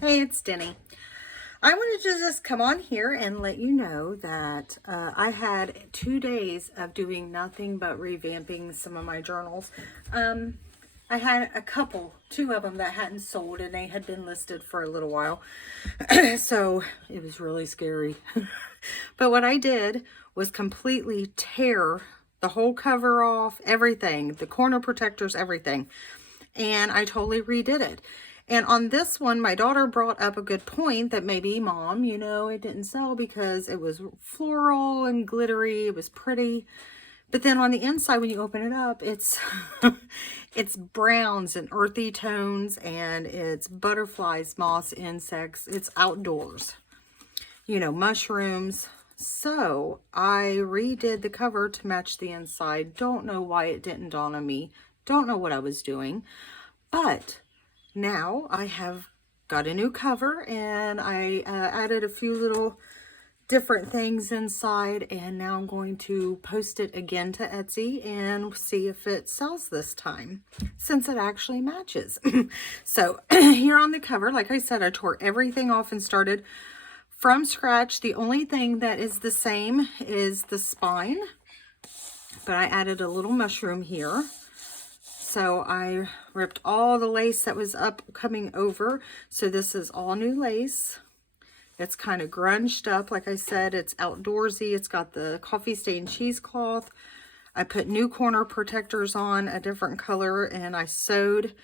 Hey, it's Denny. I wanted to just come on here and let you know that I had 2 days of doing nothing but revamping some of my journals. I had two of them that hadn't sold, and they had been listed for a little while. So it was really scary. But what I did was completely tear the whole cover off, everything, the corner protectors, everything. And I totally redid it. And on this one, my daughter brought up a good point that maybe, Mom, it didn't sell because it was floral and glittery. It was pretty. But then on the inside, when you open it up, it's it's browns and earthy tones, and it's butterflies, moths, insects. It's outdoors, mushrooms. So I redid the cover to match the inside. Don't know why it didn't dawn on me. Don't know what I was doing. But now I have got a new cover, and I added a few little different things inside, and now I'm going to post it again to Etsy and see if it sells this time, since it actually matches. So here on the cover, like I said, I tore everything off and started from scratch. The only thing that is the same is the spine, but I added a little mushroom here. So I ripped all the lace that was up coming over. So this is all new lace. It's kind of grunged up. Like I said, it's outdoorsy. It's got the coffee stained cheesecloth. I put new corner protectors on, a different color, and I sewed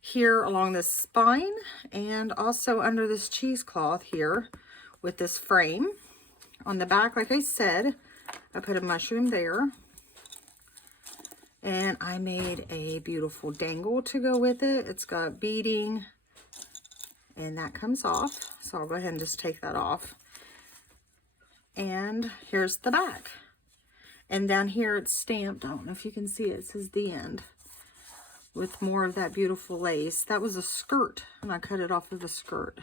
here along the spine and also under this cheesecloth here with this frame. On the back, like I said, I put a mushroom there. And I made a beautiful dangle to go with it. It's got beading, and that comes off. So I'll go ahead and just take that off. And here's the back. And down here it's stamped. I don't know if you can see it. It says The End with more of that beautiful lace. That was a skirt, and I cut it off of the skirt.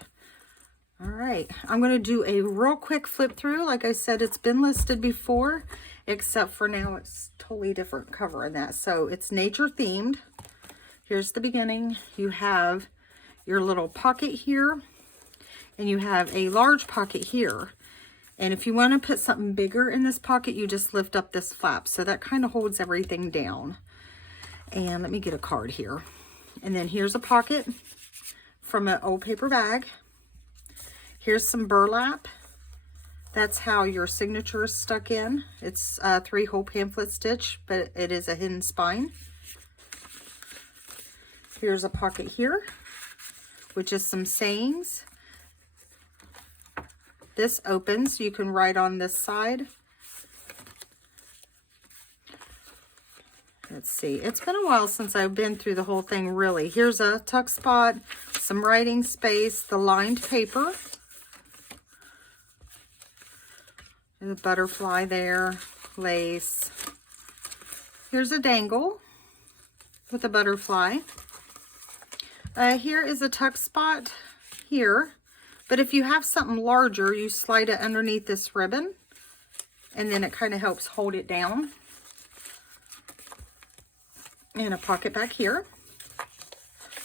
All right, I'm going to do a real quick flip through. Like I said, it's been listed before, except for now it's totally different cover in that. So it's nature themed. Here's the beginning. You have your little pocket here, and you have a large pocket here. And if you want to put something bigger in this pocket, you just lift up this flap. So that kind of holds everything down. And let me get a card here. And then here's a pocket from an old paper bag. Here's some burlap. That's how your signature is stuck in. It's a 3-hole pamphlet stitch, but it is a hidden spine. Here's a pocket here, which is some sayings. This opens, you can write on this side. Let's see, it's been a while since I've been through the whole thing really. Here's a tuck spot, some writing space, the lined paper. The butterfly there, lace. Here's a dangle with a butterfly. Here is a tuck spot here, but if you have something larger, you slide it underneath this ribbon, and then it kind of helps hold it down. And a pocket back here.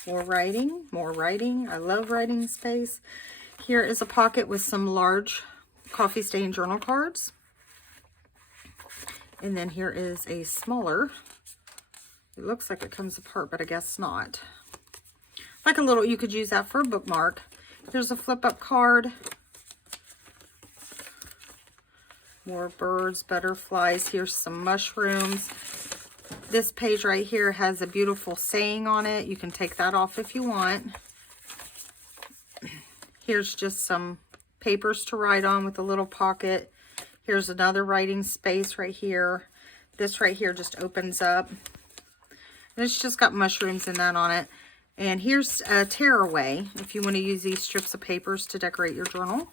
More writing, more writing. I love writing space. Here is a pocket with some large coffee stain journal cards. And then here is a smaller. It looks like it comes apart, but I guess not. Like a little, you could use that for a bookmark. There's a flip up card. More birds, butterflies. Here's some mushrooms. This page right here has a beautiful saying on it. You can take that off if you want. Here's just some papers to write on with a little pocket. Here's another writing space right here. This right here just opens up. And it's just got mushrooms and that on it. And here's a tearaway if you want to use these strips of papers to decorate your journal.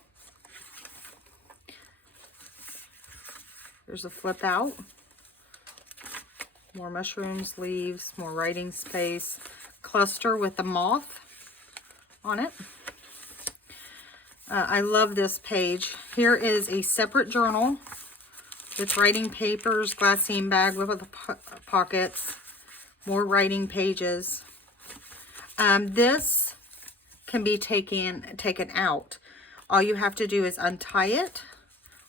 There's a flip out. More mushrooms, leaves, more writing space. Cluster with a moth on it. I love this page. Here is a separate journal with writing papers, glassine bag with the pockets, more writing pages. This can be taken out. All you have to do is untie it.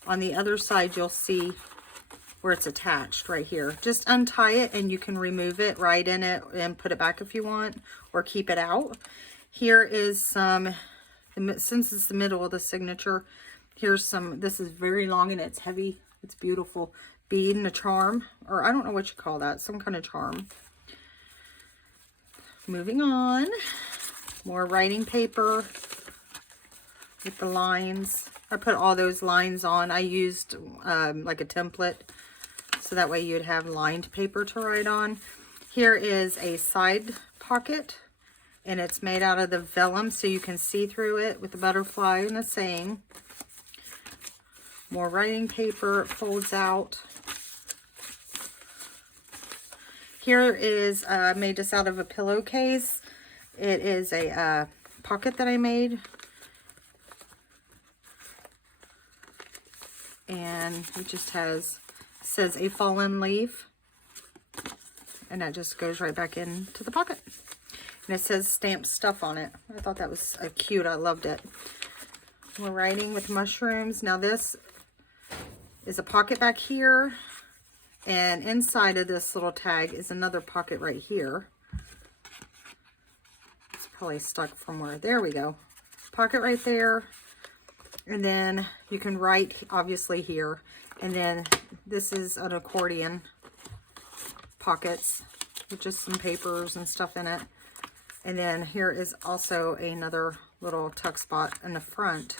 On the other side, you'll see where it's attached right here. Just untie it and you can remove it, write in it, and put it back if you want, or keep it out. Here is some, since it's the middle of the signature, here's some, this is very long and it's heavy. It's beautiful. Bead and a charm, or I don't know what you call that, some kind of charm. Moving on, more writing paper with the lines. I put all those lines on. I used like a template, so that way you'd have lined paper to write on. Here is a side pocket, and it's made out of the vellum, so you can see through it with the butterfly and a saying. More writing paper, it folds out. Here is, made this out of a pillowcase. It is a pocket that I made. And it just says a fallen leaf. And that just goes right back into the pocket. And it says stamped stuff on it. I thought that was cute. I loved it. We're writing with mushrooms. Now this is a pocket back here. And inside of this little tag is another pocket right here. It's probably stuck from where, there we go. Pocket right there. And then you can write, obviously, here. And then this is an accordion pockets with just some papers and stuff in it. And then here is also another little tuck spot in the front.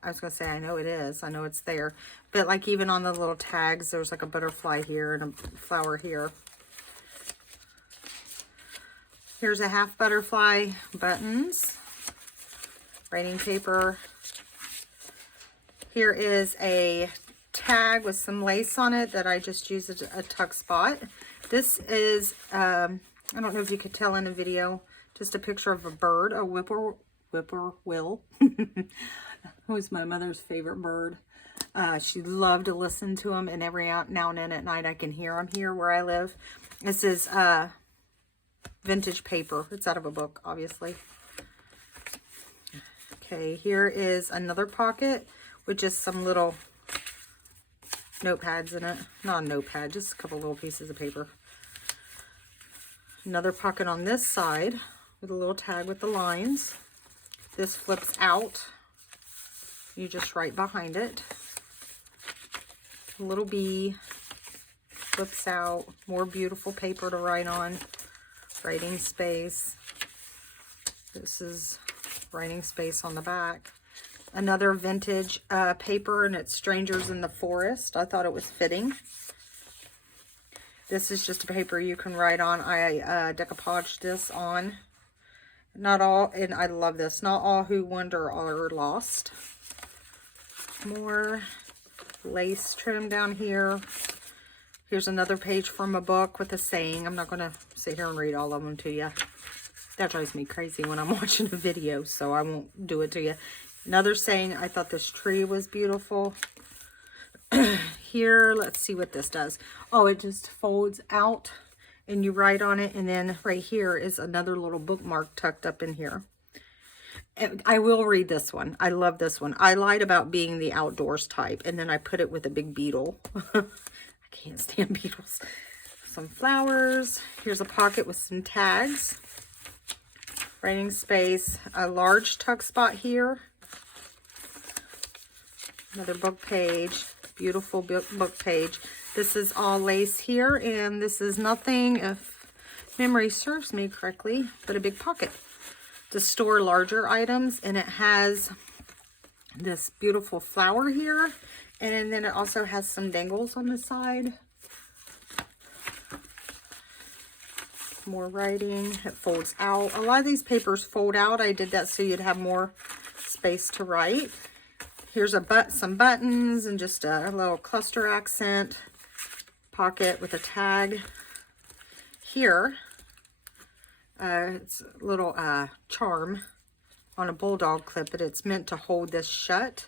I was going to say, I know it is. I know it's there. But like even on the little tags, there's like a butterfly here and a flower here. Here's a half butterfly buttons. Writing paper. Here is a tag with some lace on it that I just used as a tuck spot. This is, I don't know if you could tell in the video, just a picture of a bird, a whippoorwill. It was my mother's favorite bird. She loved to listen to them, and every now and then at night I can hear them here where I live. This is vintage paper. It's out of a book, obviously. Okay, here is another pocket with just some little notepads in it. Not a notepad, just a couple little pieces of paper. Another pocket on this side with a little tag with the lines. This flips out. You just write behind it. A little bee flips out. More beautiful paper to write on. Writing space. This is writing space on the back. Another vintage paper, and it's Strangers in the Forest. I thought it was fitting. This is just a paper you can write on. I decoupaged this on. Not all, and I love this. Not all who wander are lost. More lace trim down here. Here's another page from a book with a saying. I'm not going to sit here and read all of them to you. That drives me crazy when I'm watching a video, so I won't do it to you. Another saying, I thought this tree was beautiful. Here, let's see what this does. Oh, it just folds out and you write on it. And then right here is another little bookmark tucked up in here. I will read this one. I love this one. I lied about being the outdoors type, and then I put it with a big beetle. I can't stand beetles. Some flowers. Here's a pocket with some tags. Writing space. A large tuck spot here. Another book page. Beautiful book page. This is all lace here, and this is nothing, if memory serves me correctly, but a big pocket to store larger items. And it has this beautiful flower here, and then it also has some dangles on the side. More writing. It folds out. A lot of these papers fold out. I did that so you'd have more space to write. Here's some buttons and just a little cluster accent pocket with a tag. Here, it's a little charm on a bulldog clip, but it's meant to hold this shut.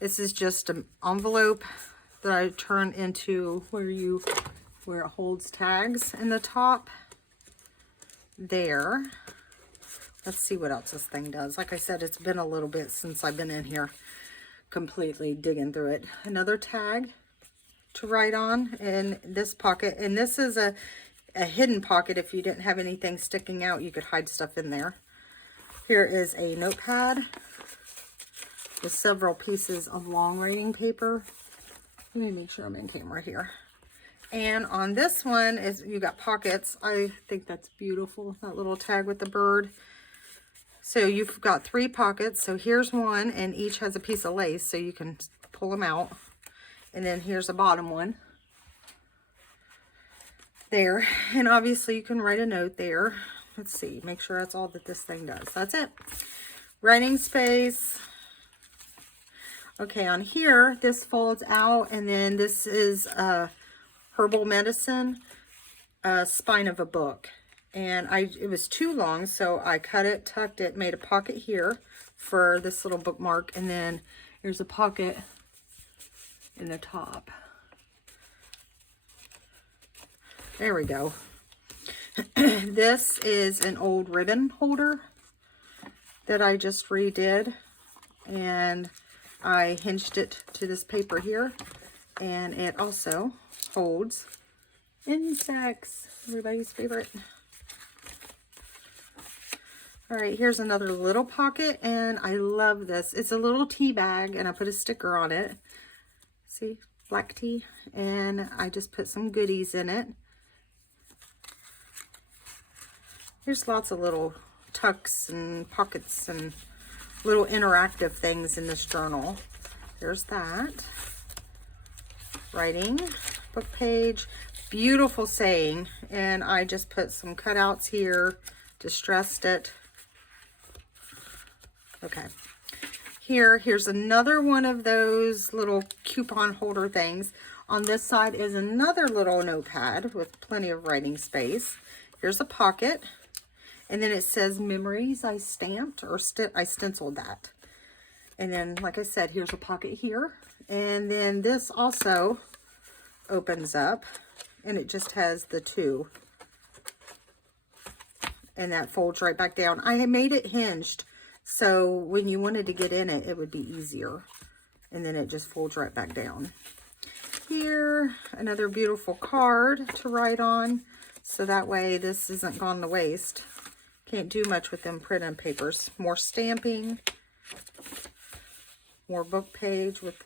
This is just an envelope that I turn into where it holds tags in the top. there. Let's see what else this thing does. Like I said, it's been a little bit since I've been in here completely digging through it. Another tag to write on in this pocket. And this is a hidden pocket. If you didn't have anything sticking out, you could hide stuff in there. Here is a notepad with several pieces of long writing paper. Let me make sure I'm in camera here. And on this one is you got pockets. I think that's beautiful, that little tag with the bird. So you've got 3 pockets. So here's one, and each has a piece of lace, so you can pull them out. And then here's the bottom one there. And obviously you can write a note there. Let's see, make sure that's all that this thing does. That's it. Writing space. Okay, on here, this folds out, and then this is herbal medicine, spine of a book. And it was too long, so I cut it, tucked it, made a pocket here for this little bookmark, and then here's a pocket in the top. There we go. This is an old ribbon holder that I just redid, and I hinged it to this paper here, and it also holds insects, everybody's favorite. All right, here's another little pocket, and I love this. It's a little tea bag, and I put a sticker on it. See, black tea, and I just put some goodies in it. There's lots of little tucks and pockets and little interactive things in this journal. There's that. Writing, book page, beautiful saying, and I just put some cutouts here, distressed it. Okay, here's another one of those little coupon holder things. On this side is another little notepad with plenty of writing space. Here's a pocket, and then it says memories. I stamped or I stenciled that. And then, like I said, here's a pocket here, and then this also opens up, and it just has the 2, and that folds right back down. I had made it hinged, so when you wanted to get in it, it would be easier. And then it just folds right back down. Here, another beautiful card to write on, so that way this isn't gone to waste. Can't do much with them printed papers. More stamping, more book page with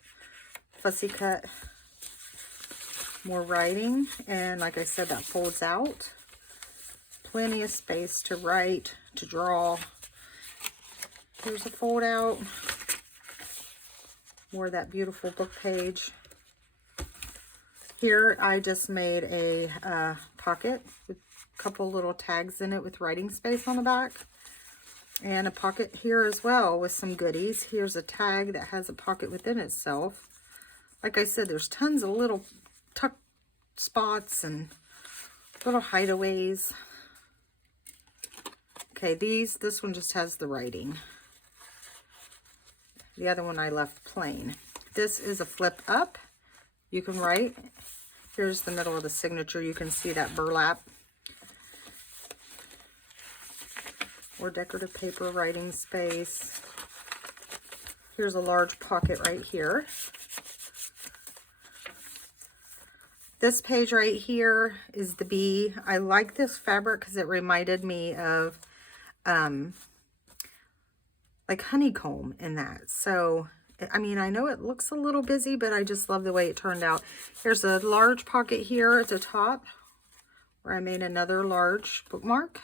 fussy cut, more writing, and like I said, that folds out. Plenty of space to write, to draw. Here's a fold out. More of that beautiful book page. Here I just made a pocket with a couple little tags in it with writing space on the back. And a pocket here as well with some goodies. Here's a tag that has a pocket within itself. Like I said, there's tons of little tuck spots and little hideaways. Okay, this one just has the writing. The other one I left plain. This is a flip up. You can write. Here's the middle of the signature. You can see that burlap. More decorative paper, writing space. Here's a large pocket right here. This page right here is the bee. I like this fabric because it reminded me of like honeycomb in that. So, I mean, I know it looks a little busy, but I just love the way it turned out. Here's a large pocket here at the top where I made another large bookmark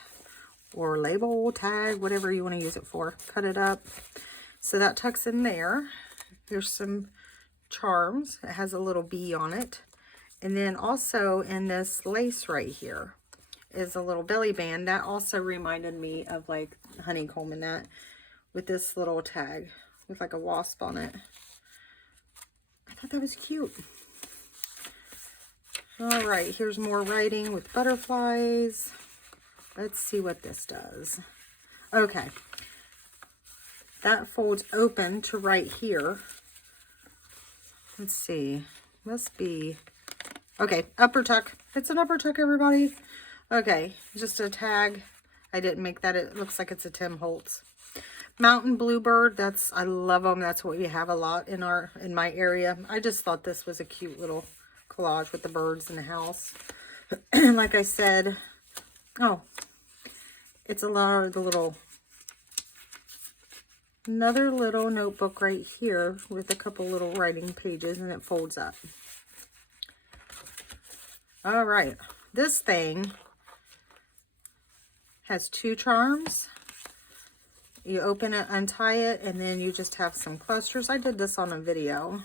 or label, tag, whatever you want to use it for. Cut it up. So that tucks in there. Here's some charms. It has a little bee on it. And then also in this lace right here is a little belly band. That also reminded me of like honeycomb in that, with this little tag with like a wasp on it. I thought that was cute. All right, here's more writing with butterflies. Let's see what this does. Okay, that folds open to right here. Let's see, must be, okay, upper tuck. It's an upper tuck, everybody. Okay, just a tag I didn't make that. It looks like it's a Tim Holtz. Mountain Bluebird, I love them. That's what we have a lot in my area. I just thought this was a cute little collage with the birds in the house. Like I said, oh, it's a lot of the another little notebook right here with a couple little writing pages, and it folds up. All right, this thing has 2 charms. You open it, untie it, and then you just have some clusters. I did this on a video.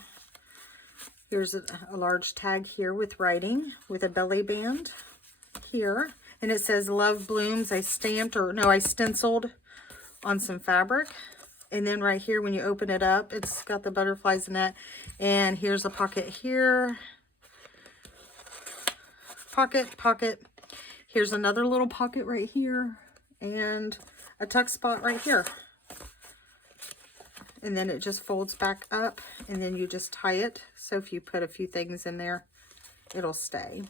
Here's a large tag here with writing, with a belly band here. And it says, Love Blooms. I stenciled on some fabric. And then right here, when you open it up, it's got the butterflies in it. And here's a pocket here. Pocket. Here's another little pocket right here. And a tuck spot right here. And then it just folds back up, and then you just tie it. So if you put a few things in there, it'll stay.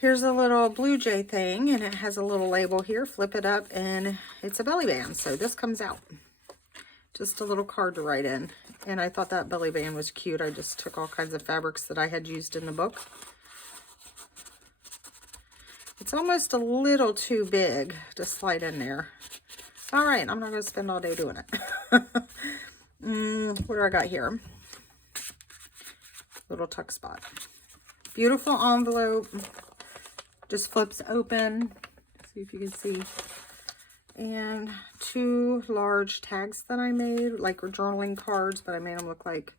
Here's a little blue jay thing, and it has a little label here. Flip it up, and it's a belly band. So this comes out. Just a little card to write in. And I thought that belly band was cute. I just took all kinds of fabrics that I had used in the book. It's almost a little too big to slide in there. All right, I'm not going to spend all day doing it. What do I got here? Little tuck spot. Beautiful envelope. Just flips open. See if you can see. And 2 large tags that I made, like journaling cards, but I made them look like,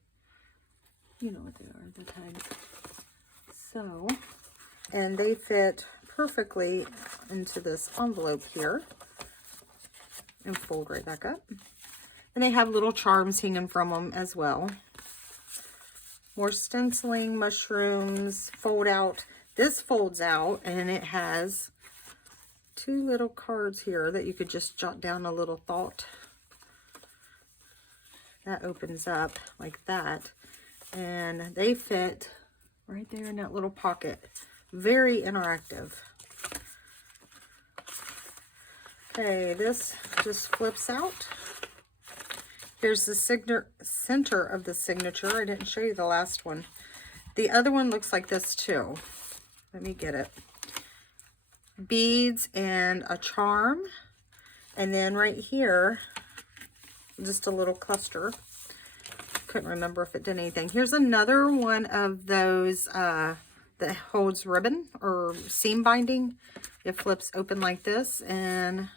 you know what they are, the tags. So, and they fit perfectly into this envelope here. And fold right back up. And they have little charms hanging from them as well. More stenciling, mushrooms, fold out. This folds out, and it has 2 little cards here that you could just jot down a little thought. That opens up like that. And they fit right there in that little pocket. Very interactive. Okay, this just flips out. Here's the center of the signature. I didn't show you the last one. The other one looks like this too. Let me get it. Beads and a charm. And then right here, just a little cluster. Couldn't remember if it did anything. Here's another one of those that holds ribbon or seam binding. It flips open like this, and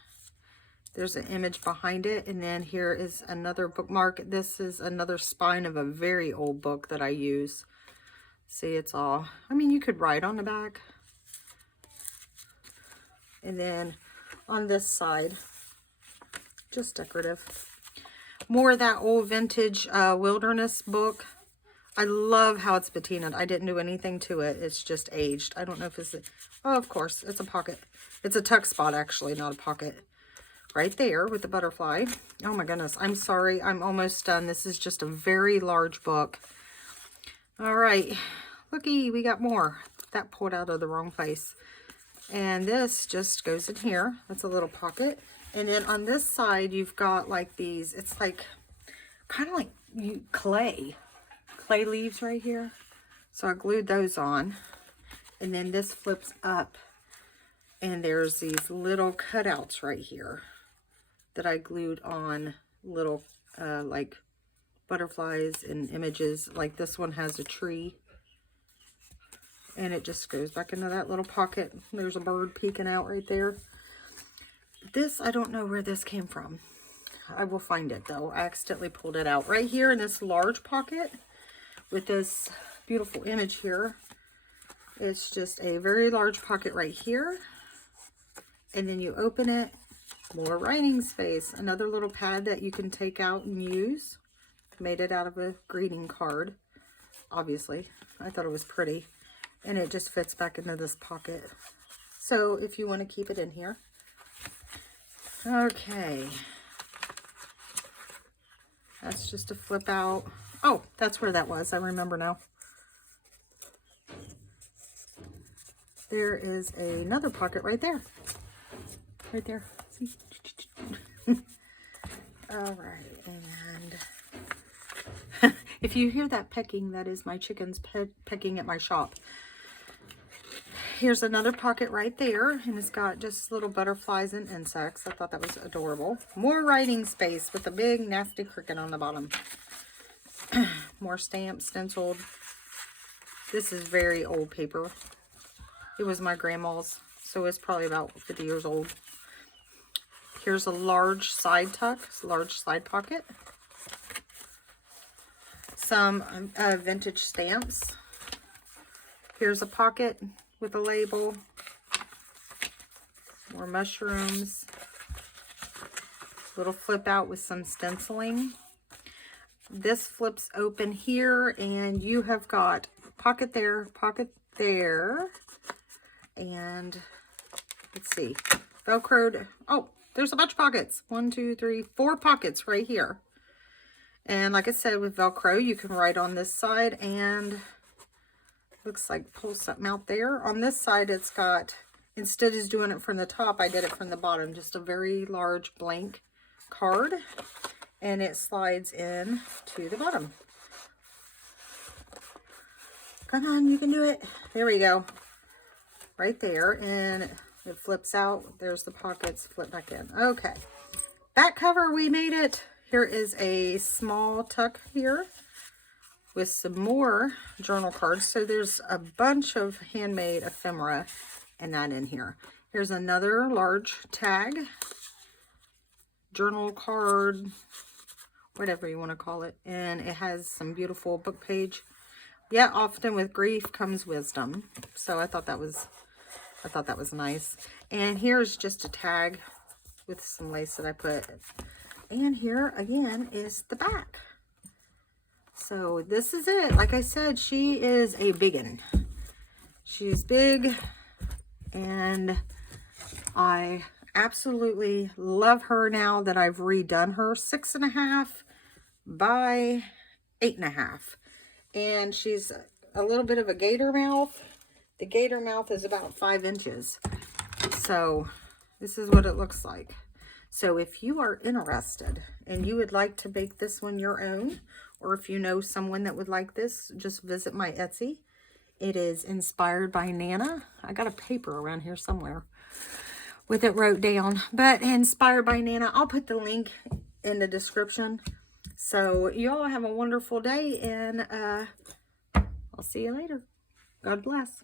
there's an image behind it. And then here is another bookmark. This is another spine of a very old book that I use. See, it's all, I mean, you could write on the back. And then on this side, just decorative. More of that old vintage wilderness book. I love how it's patinaed. I didn't do anything to it. It's just aged. I don't know if it's, oh, of course, it's a pocket. It's a tuck spot, actually, not a pocket. Right there with the butterfly. Oh my goodness, I'm sorry. I'm almost done. This is just a very large book. All right, looky, we got more. That pulled out of the wrong place. And this just goes in here. That's a little pocket. And then on this side, you've got like these, it's like, kind of like clay leaves right here. So I glued those on. And then this flips up. And there's these little cutouts right here that I glued on, little like butterflies and images. Like this one has a tree. And it just goes back into that little pocket. There's a bird peeking out right there. This, I don't know where this came from. I will find it though. I accidentally pulled it out. Right here in this large pocket with this beautiful image here. It's just a very large pocket right here. And then you open it. More writing space. Another little pad that you can take out and use. Made it out of a greeting card. Obviously. I thought it was pretty. And it just fits back into this pocket. So if you want to keep it in here. Okay. That's just a flip out. Oh, that's where that was. I remember now. There is another pocket right there. Right there. See? All right, and if you hear that pecking, that is my chickens pecking at my shop. Here's another pocket right there, and it's got just little butterflies and insects. I thought that was adorable. More writing space with a big nasty cricket on the bottom. More stamps, stenciled. This is very old paper. It was my grandma's, so it's probably about 50 years old. Here's a large side tuck, large side pocket. Some vintage stamps. Here's a pocket with a label. More mushrooms. Little flip out with some stenciling. This flips open here, and you have got pocket there, and let's see, Velcroed. Oh, there's a bunch of pockets. 1, 2, 3, 4 pockets right here. And like I said, with Velcro, you can write on this side, and looks like pull something out there. On this side, it's got, instead of doing it from the top, I did it from the bottom. Just a very large blank card, and it slides in to the bottom. Come on, you can do it. There we go. Right there, and it flips out. There's the pockets, flip back in. Okay, back cover, we made it. Here is a small tuck here with some more journal cards. So there's a bunch of handmade ephemera and that in here. Here's another large tag, journal card, whatever you want to call it, and it has some beautiful book page. Yeah, often with grief comes wisdom. So I thought that was nice. And here's just a tag with some lace that I put. And here again is the back. So this is it. Like I said, she is a biggin. She is big, and I absolutely love her now that I've redone her. 6.5 by 8.5. And she's a little bit of a gator mouth. The gator mouth is about 5 inches. So this is what it looks like. So if you are interested and you would like to make this one your own, or if you know someone that would like this, just visit my Etsy. It is Inspired by Nana. I got a paper around here somewhere with it wrote down, but Inspired by Nana. I'll put the link in the description. So you all have a wonderful day, and I'll see you later. God bless.